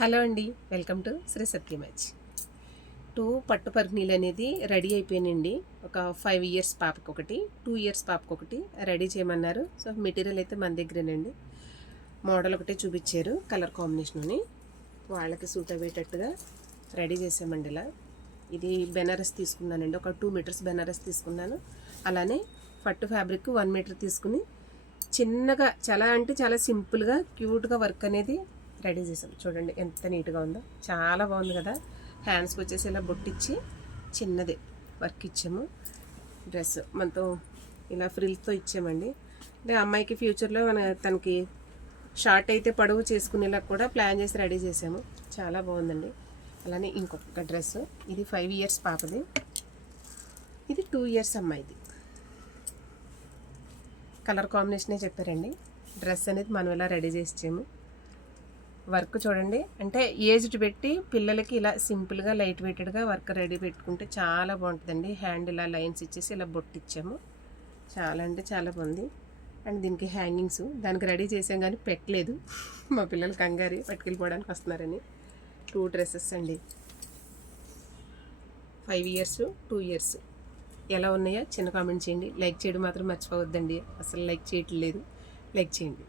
Hello అండి, welcome to Shri సత్యమచ్. 2 పట్టు పరినీలు అనేది రెడీ అయిపోయినండి. ఒక 5 ఇయర్స్ పాపకి ఒకటి, 2 ఇయర్స్ పాపకి ఒకటి రెడీ చేయమన్నారు. సో మెటీరియల్ అయితే మన దగ్గరేనండి. మోడల్ ఒకటే చూపించారు, కలర్ కాంబినేషన్ని వాళ్ళకి సూట్ అయ్యేటట్టుగా రెడీ చేసామండి. ఇలా ఇది బెనారస్ తీసుకున్నానండి, ఒక 2 మీటర్స్ బెనారస్ తీసుకున్నాను. అలానే పట్టు ఫ్యాబ్రిక్ 1 మీటర్ తీసుకుని చిన్నగా చాలా సింపుల్గా క్యూట్గా వర్క్ అనేది రెడీ చేసాం. చూడండి ఎంత నీట్గా ఉందో, చాలా బాగుంది కదా. హ్యాండ్స్కి వచ్చేసి ఇలా బొట్టిచ్చి చిన్నది వర్క్ ఇచ్చాము. డ్రెస్ మనతో ఇలా ఫ్రిల్తో ఇచ్చామండి. అంటే అమ్మాయికి ఫ్యూచర్లో తనకి షార్ట్ అయితే పొడవు చేసుకునేలా కూడా ప్లాన్ చేసి రెడీ చేసాము. చాలా బాగుందండి. అలానే ఇంకొక డ్రెస్, ఇది 5 ఇయర్స్ పాపది, ఇది 2 ఇయర్స్ అమ్మాయిది. కలర్ కాంబినేషనే చెప్పారండి. డ్రెస్ అనేది మనం ఇలా రెడీ చేసి ఇచ్చాము. వర్క్ చూడండి, అంటే ఏజ్డ్ పెట్టి పిల్లలకి ఇలా సింపుల్గా లైట్ వెయిటెడ్గా వర్క్ రెడీ పెట్టుకుంటే చాలా బాగుంటుందండి. హ్యాండ్ ఇలా లైన్స్ ఇచ్చేసి ఇలా బొట్టు ఇచ్చాము. చాలా అంటే చాలా బాగుంది. అండ్ దీనికి హ్యాంగింగ్స్ దానికి రెడీ చేసాం కానీ పెట్టలేదు. మా పిల్లలు కంగారి పట్టుకెళ్ళిపోవడానికి వస్తున్నారని. 2 డ్రెస్సెస్ అండి, 5 ఇయర్స్ 2 ఇయర్స్. ఎలా ఉన్నాయో చిన్న కామెంట్ చేయండి. లైక్ చేయడం మాత్రం మర్చిపోవద్దండి, అసలు లైక్ చేయట్లేదు. లైక్ చేయండి.